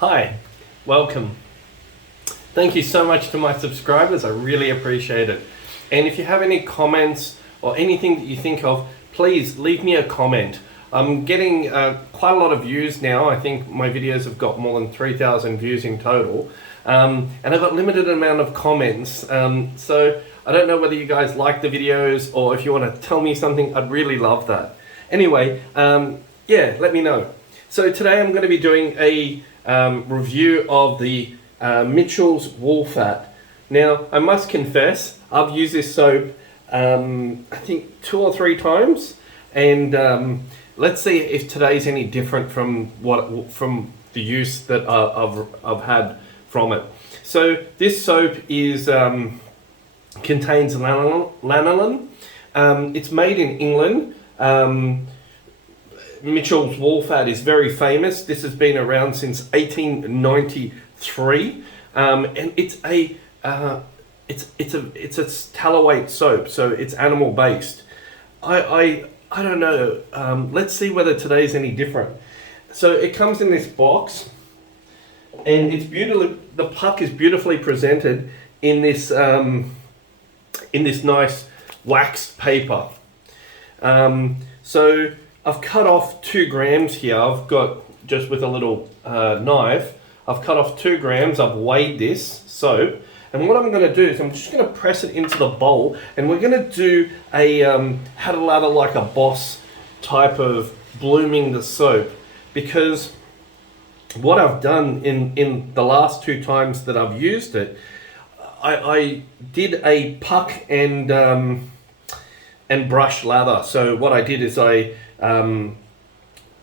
Hi, welcome. Thank you so much to my subscribers, I really appreciate it. And if you have any comments or anything that you think of, please leave me a comment. I'm getting quite a lot of views now. I think my videos have got more than 3,000 views in total. And I've got limited amount of comments. So I don't know whether you guys like the videos or if you want to tell me something, I'd really love that. Anyway, yeah, let me know. So today I'm going to be doing a review of the Mitchell's Wool Fat. Now, I must confess, I've used this soap I think 2 or 3 times, and let's see if today's any different from the use that I've had from it. So this soap is contains lanolin. It's made in England. Mitchell's Wool Fat is very famous. This has been around since 1893, and it's a tallow soap, so it's animal based. I don't know. Let's see whether today's any different. So it comes in this box, and it's beautifully. The puck is beautifully presented in this nice waxed paper. So I've cut off 2 grams here. I've got, just with a little knife, I've cut off 2 grams. I've weighed this soap. And what I'm going to do is I'm just going to press it into the bowl, and we're going to do a how to lather like a boss type of blooming the soap, because what I've done in the last 2 times that I've used it, I did a puck and brush lather. So what I did is I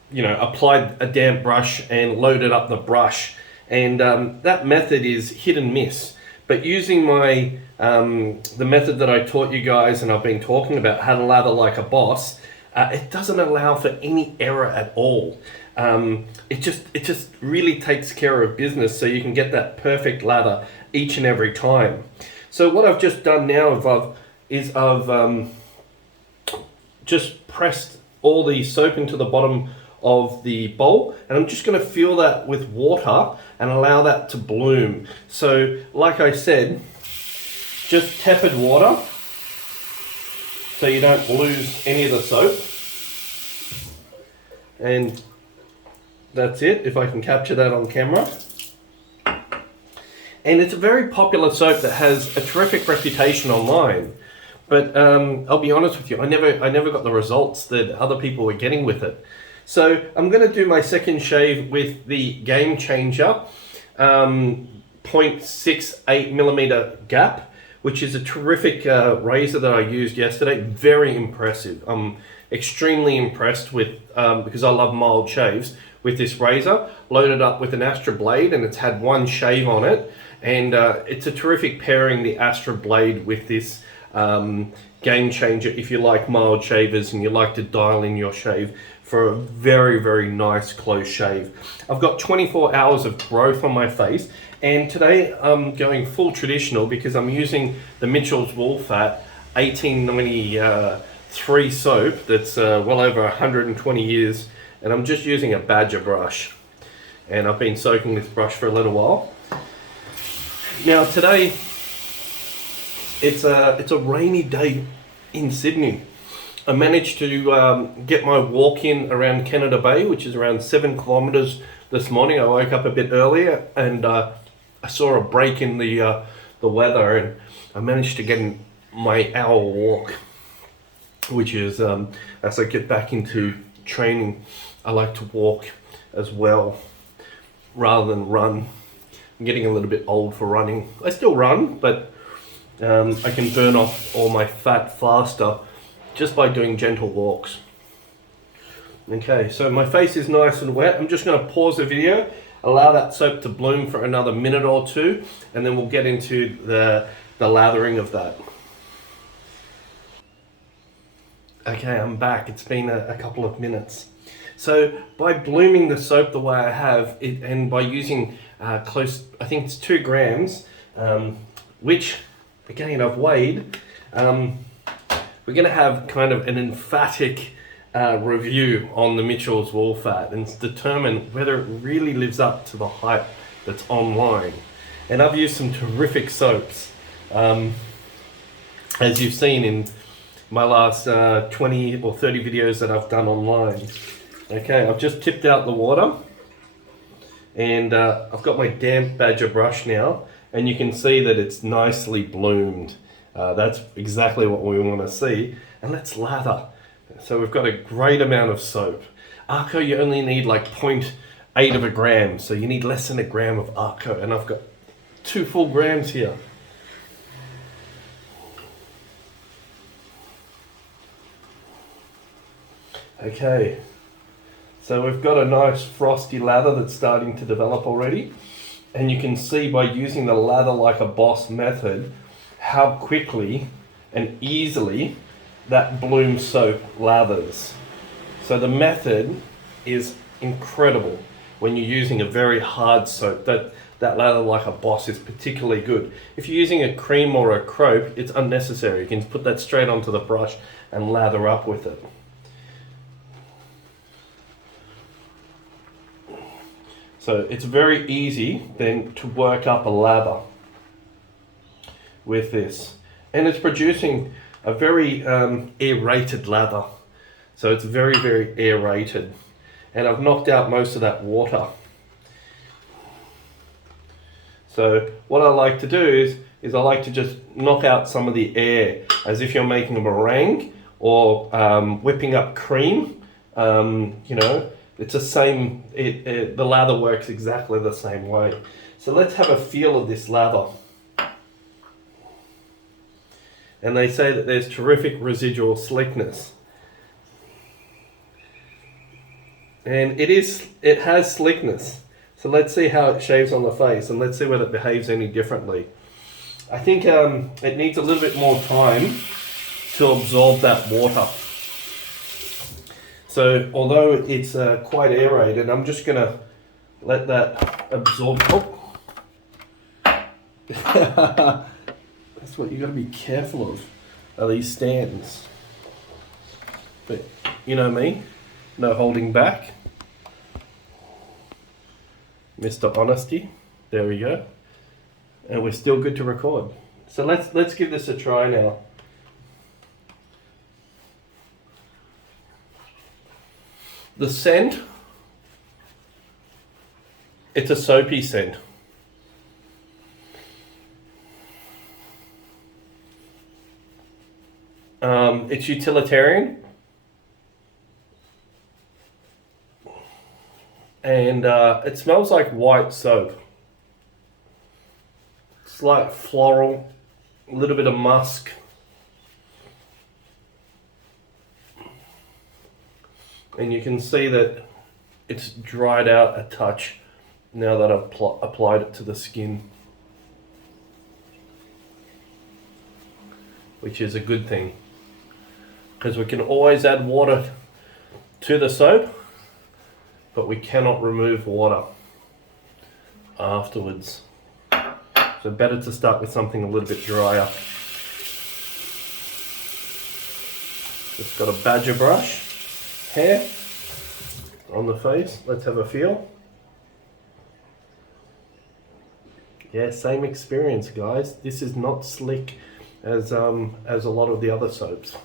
applied a damp brush and loaded up the brush, and that method is hit and miss. But using my the method that I taught you guys, and I've been talking about how to lather like a boss, it doesn't allow for any error at all. It just really takes care of business, so you can get that perfect lather each and every time. So what I've just done now is I've just pressed all the soap into the bottom of the bowl, and I'm just going to fill that with water and allow that to bloom. So like I said, just tepid water so you don't lose any of the soap. And that's it, if I can capture that on camera. And it's a very popular soap that has a terrific reputation online. But I'll be honest with you, I never got the results that other people were getting with it. So I'm going to do my second shave with the Gamechanger 0.68 millimeter gap, which is a terrific razor that I used yesterday. Very impressive. I'm extremely impressed with, because I love mild shaves, with this razor. Loaded up with an Astra blade, and it's had 1 shave on it. And it's a terrific pairing, the Astra blade, with this Gamechanger if you like mild shavers and you like to dial in your shave for a very, very nice close shave. I've got 24 hours of growth on my face, and today I'm going full traditional because I'm using the Mitchell's Wool Fat 1893 soap that's well over 120 years, and I'm just using a badger brush, and I've been soaking this brush for a little while. Now today it's a rainy day in Sydney. I managed to get my walk in around Canada Bay, which is around 7 kilometers this morning. I woke up a bit earlier, and I saw a break in the weather, and I managed to get in my hour walk, which is as I get back into training, I like to walk as well rather than run. I'm getting a little bit old for running. I still run, but I can burn off all my fat faster just by doing gentle walks. Okay, so my face is nice and wet. I'm just going to pause the video, allow that soap to bloom for another minute or 2, and then we'll get into the lathering of that. Okay, I'm back. It's been a couple of minutes. So by blooming the soap the way I have, and by using I think it's 2 grams, which again I've weighed, we're going to have kind of an emphatic review on the Mitchell's wool fat and determine whether it really lives up to the hype that's online. And I've used some terrific soaps, as you've seen in my last 20 or 30 videos that I've done online. Okay, I've just tipped out the water, and I've got my damp badger brush now, and you can see that it's nicely bloomed. That's exactly what we want to see. And let's lather. So we've got a great amount of soap. Arco, you only need like 0.8 of a gram, so you need less than a gram of Arco, and I've got 2 full grams here. Okay, so we've got a nice frosty lather that's starting to develop already, and you can see by using the lather like a boss method how quickly and easily that bloom soap lathers. So the method is incredible when you're using a very hard soap. That lather like a boss is particularly good. If you're using a cream or a crope, it's unnecessary. You can put that straight onto the brush and lather up with it. So it's very easy then to work up a lather with this. And it's producing a very aerated lather. So it's very, very aerated. And I've knocked out most of that water. So what I like to do is I like to just knock out some of the air as if you're making a meringue or whipping up cream. You know, it's the same, the lather works exactly the same way. So let's have a feel of this lather. And they say that there's terrific residual slickness. And it has slickness. So let's see how it shaves on the face, and let's see whether it behaves any differently. I think it needs a little bit more time to absorb that water. So although it's quite aerated, I'm just going to let that absorb. Oh. That's what you got to be careful of, are these stands. But you know me, no holding back. Mr. Honesty, there we go. And we're still good to record. So let's give this a try now. The scent, it's a soapy scent. It's utilitarian. And it smells like white soap. Slight floral, a little bit of musk. And you can see that it's dried out a touch now that I've applied it to the skin, which is a good thing, because we can always add water to the soap, but we cannot remove water afterwards. So better to start with something a little bit drier. Just got a badger brush here on the face. Let's have a feel. Yeah, same experience, guys. This is not slick as a lot of the other soaps.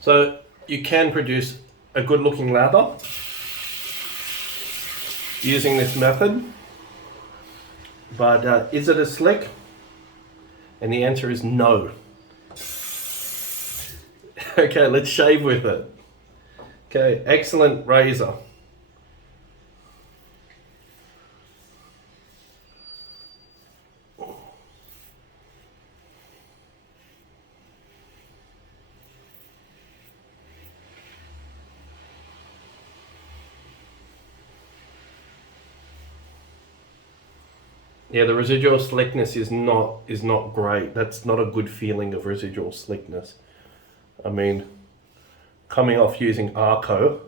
So you can produce a good looking lather using this method, but is it as slick And the answer is no. Okay, let's shave with it. Okay, excellent razor. Yeah, the residual slickness is not great. That's not a good feeling of residual slickness. I mean, coming off using Arco,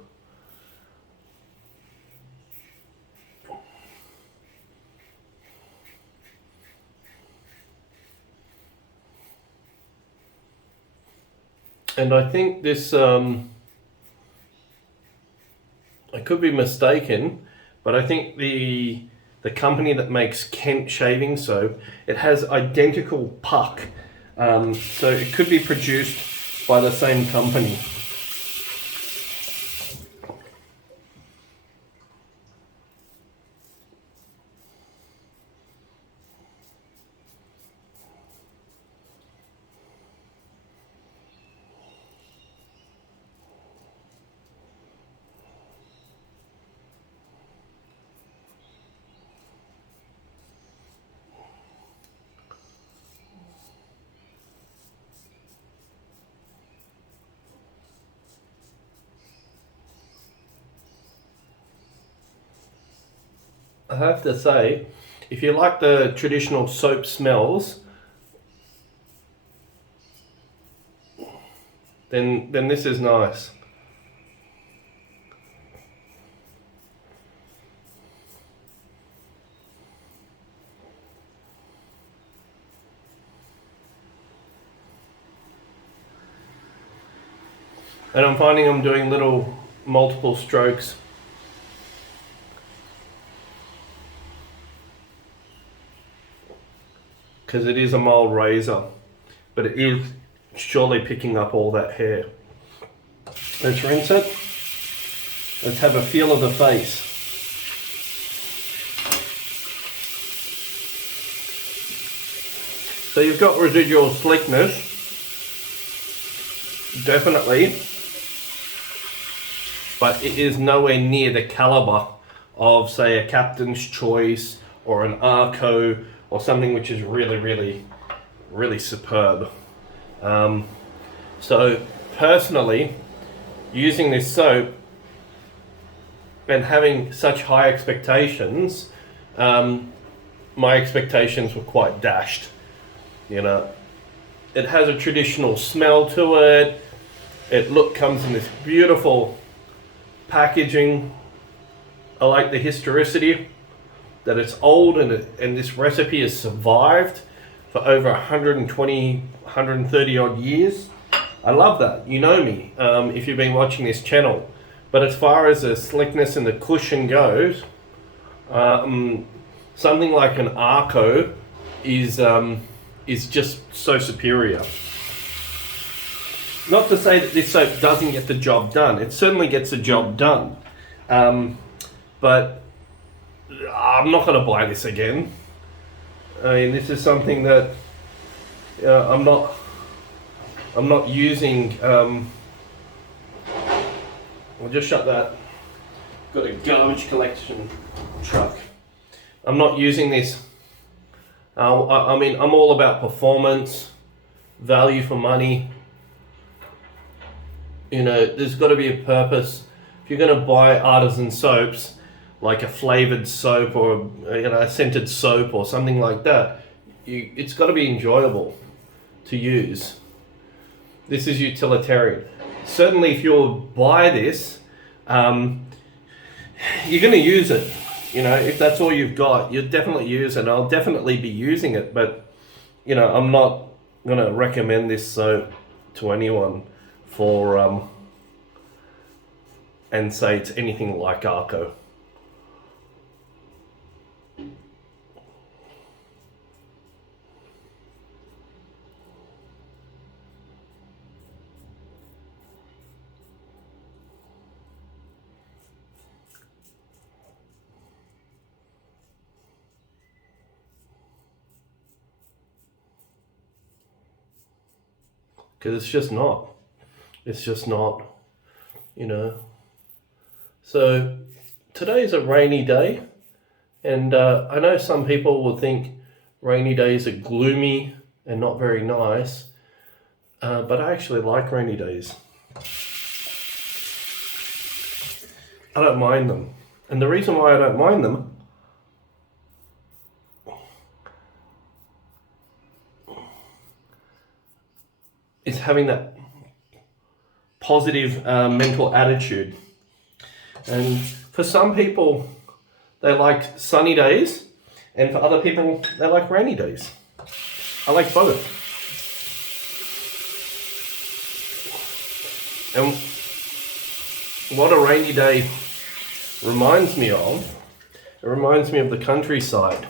and I think this, I could be mistaken, but I think the company that makes Kent shaving soap, it has identical puck. So it could be produced by the same company. I have to say, if you like the traditional soap smells, then this is nice. And I'm finding I'm doing little multiple strokes. Because it is a mild razor, but it is surely picking up all that hair. Let's rinse it. Let's have a feel of the face. So you've got residual slickness, definitely, but it is nowhere near the caliber of, say, a Captain's Choice or an Arco or something which is really superb. So personally, using this soap and having such high expectations, my expectations were quite dashed. You know, it has a traditional smell to it. It comes in this beautiful packaging. I like the historicity, that it's old and this recipe has survived for over 120, 130 odd years. I love that. You know me, if you've been watching this channel. But as far as the slickness and the cushion goes, something like an Arco is just so superior. Not to say that this soap doesn't get the job done. It certainly gets the job done. But I'm not going to buy this again. I mean, this is something that I'm not using. I'll just shut that. Got a garbage collection truck. I'm not using this. I mean, I'm all about performance, value for money. You know, there's got to be a purpose. If you're going to buy artisan soaps, like a flavored soap or a scented soap or something like that, it's got to be enjoyable to use. This is utilitarian. Certainly, if you buy this, you're going to use it. You know, if that's all you've got, you'll definitely use it. I'll definitely be using it, but you know, I'm not going to recommend this soap to anyone for and say it's anything like Arco. because it's just not. It's just not, you know. So today's a rainy day, and I know some people will think rainy days are gloomy and not very nice, but I actually like rainy days. I don't mind them. And the reason why I don't mind them is having that positive mental attitude. And for some people, they like sunny days, and for other people, they like rainy days. I like both. And what a rainy day reminds me of, it reminds me of the countryside.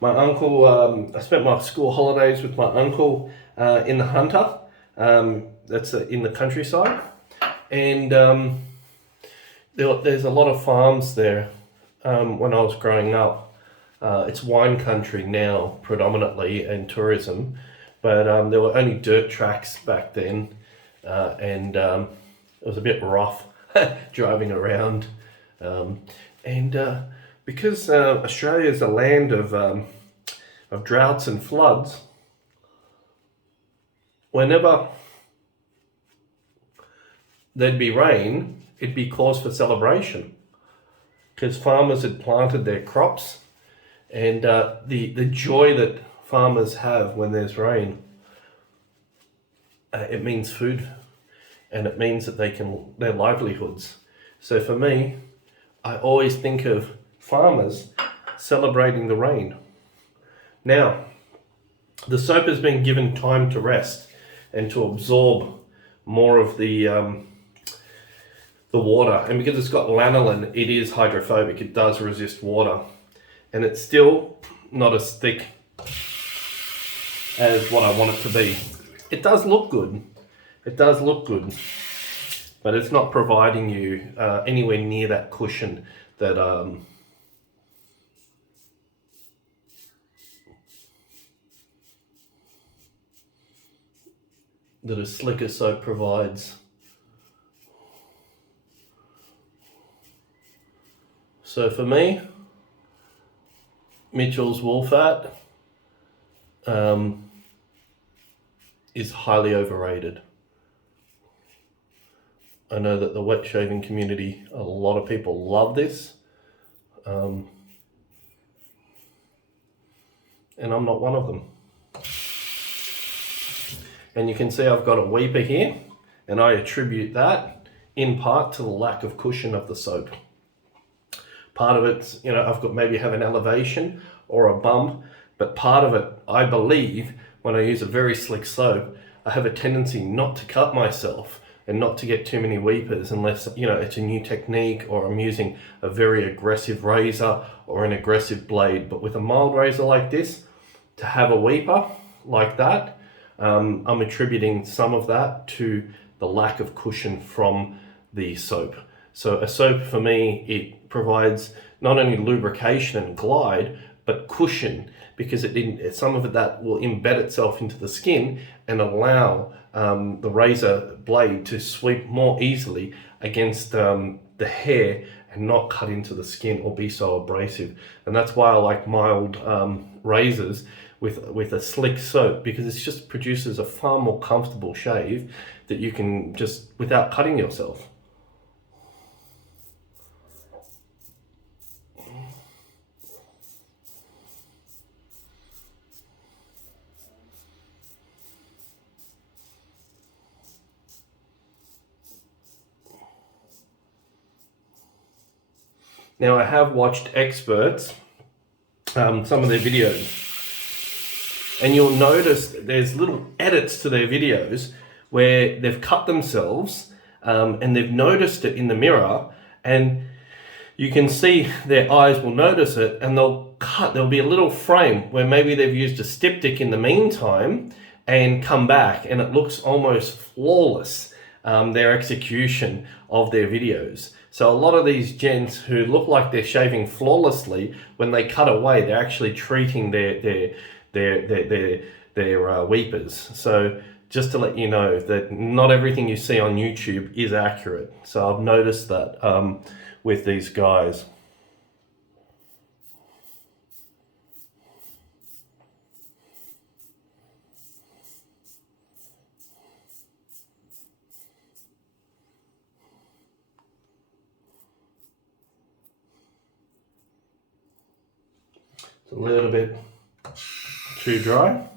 My uncle, I spent my school holidays with my uncle in the Hunter, that's in the countryside, and there's a lot of farms there. When I was growing up, it's wine country now predominantly and tourism, but there were only dirt tracks back then, and it was a bit rough driving around. Because Australia is a land of droughts and floods, whenever there'd be rain, it'd be cause for celebration, because farmers had planted their crops, and the joy that farmers have when there's rain, it means food, and it means that their livelihoods. So for me, I always think of farmers celebrating the rain. Now, the soap has been given time to rest and to absorb more of the water. And because it's got lanolin, it is hydrophobic. It does resist water. And it's still not as thick as what I want it to be. It does look good. It does look good. But it's not providing you anywhere near that cushion that that a slicker soap provides. So for me, Mitchell's wool fat is highly overrated. I know that the wet shaving community, a lot of people love this, and I'm not one of them. And you can see I've got a weeper here, and I attribute that in part to the lack of cushion of the soap. Part of it's, you know, I've got maybe have an elevation or a bump, but part of it, I believe, when I use a very slick soap, I have a tendency not to cut myself and not to get too many weepers unless, you know, it's a new technique or I'm using a very aggressive razor or an aggressive blade. But with a mild razor like this, to have a weeper like that, I'm attributing some of that to the lack of cushion from the soap. So a soap for me, it provides not only lubrication and glide, but cushion, because some of that will embed itself into the skin and allow the razor blade to sweep more easily against the hair and not cut into the skin or be so abrasive. And that's why I like mild razors with a slick soap, because it just produces a far more comfortable shave that you can just, without cutting yourself. Now, I have watched experts, some of their videos, and you'll notice there's little edits to their videos where they've cut themselves and they've noticed it in the mirror, and you can see their eyes will notice it, and there'll be a little frame where maybe they've used a styptic in the meantime and come back, and it looks almost flawless, their execution of their videos. So a lot of these gents who look like they're shaving flawlessly, when they cut away, they're actually treating their weepers. So just to let you know that not everything you see on YouTube is accurate. So I've noticed that with these guys. It's a little bit too dry.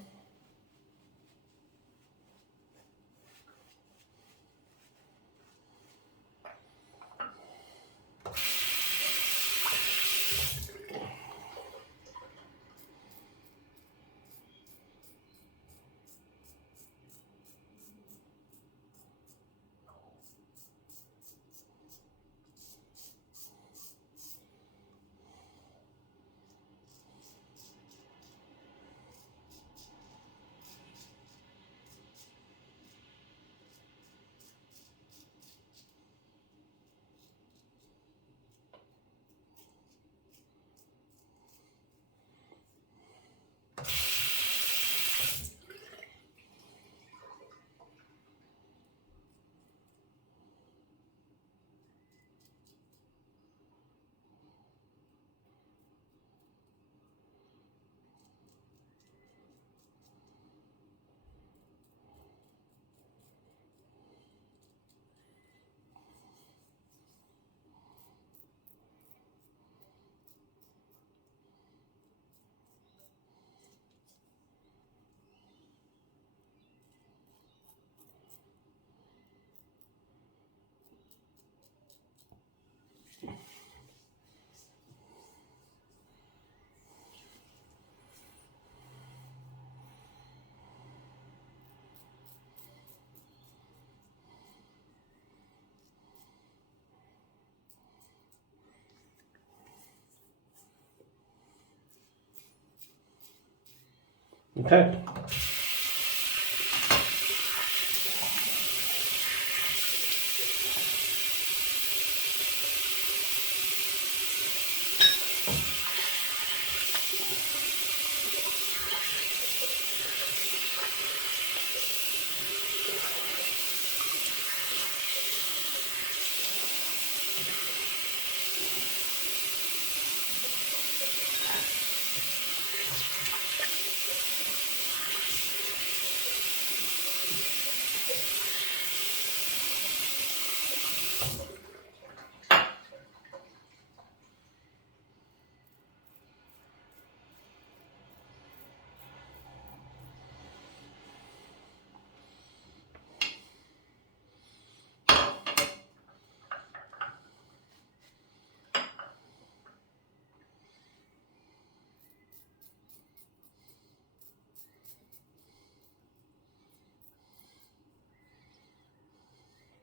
Okay.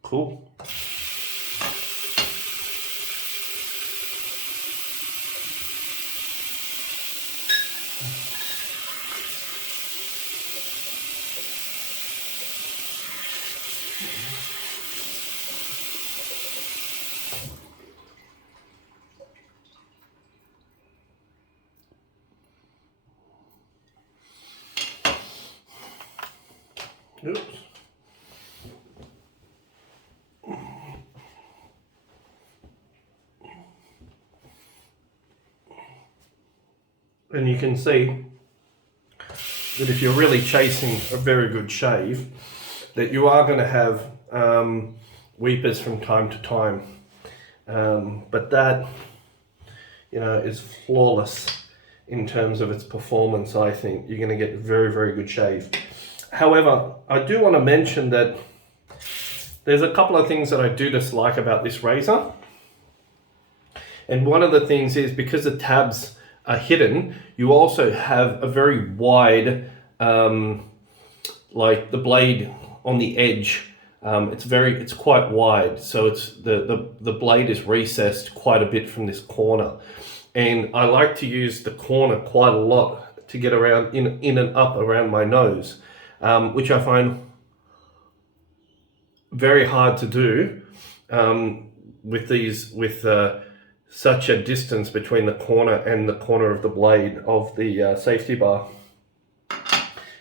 Cool. Oops. And you can see that if you're really chasing a very good shave, that you are going to have weepers from time to time. But that, you know, is flawless in terms of its performance. I think you're going to get a very, very good shave. However, I do want to mention that there's a couple of things that I do dislike about this razor. And one of the things is, because the tabs are hidden, you also have a very wide, like the blade on the edge. It's quite wide, so it's the blade is recessed quite a bit from this corner, and I like to use the corner quite a lot to get around in and up around my nose, which I find very hard to do with such a distance between the corner and the corner of the blade of the safety bar,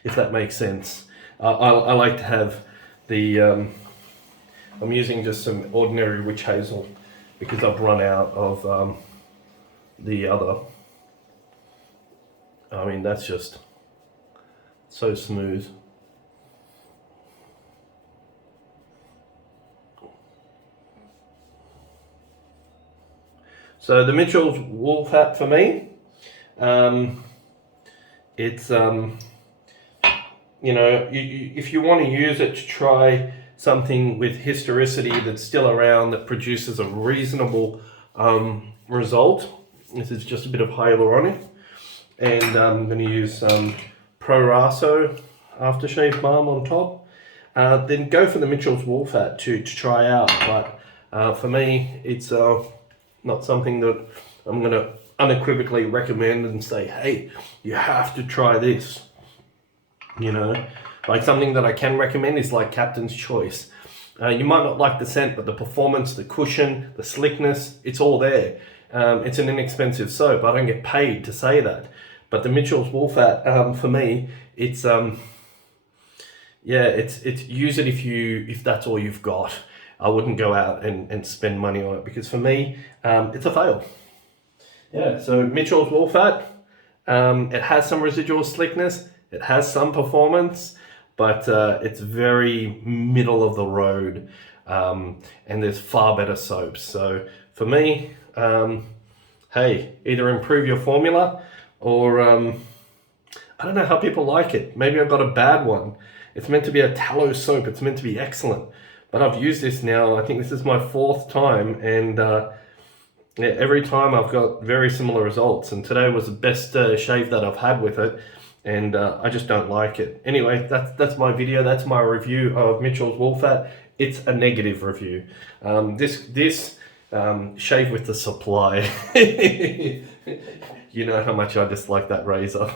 if that makes sense. I like to have the, I'm using just some ordinary witch hazel because I've run out of the other. I mean, that's just so smooth. So the Mitchell's wool fat for me, it's you know, if you want to use it to try something with historicity that's still around that produces a reasonable result, this is just a bit of hyaluronic, and I'm going to use some Pro Raso aftershave balm on top. Then go for the Mitchell's wool fat to try out, but for me it's not something that I'm going to unequivocally recommend and say, hey, you have to try this. You know, like something that I can recommend is like Captain's Choice. You might not like the scent, but the performance, the cushion, the slickness, it's all there. It's an inexpensive soap. I don't get paid to say that. But the Mitchell's wool fat, for me, it's yeah, it's use it if that's all you've got. I wouldn't go out and spend money on it because for me, it's a fail. Yeah, so Mitchell's wool fat, it has some residual slickness, it has some performance, but it's very middle of the road, and there's far better soaps. So for me, hey, either improve your formula or I don't know how people like it. Maybe I've got a bad one. It's meant to be a tallow soap. It's meant to be excellent. But I've used this now, I think this is my 4th time, and yeah, every time I've got very similar results. And today was the best shave that I've had with it, and I just don't like it. Anyway, that's my video. That's my review of Mitchell's wool fat. It's a negative review. This shave with the supply. You know how much I dislike that razor.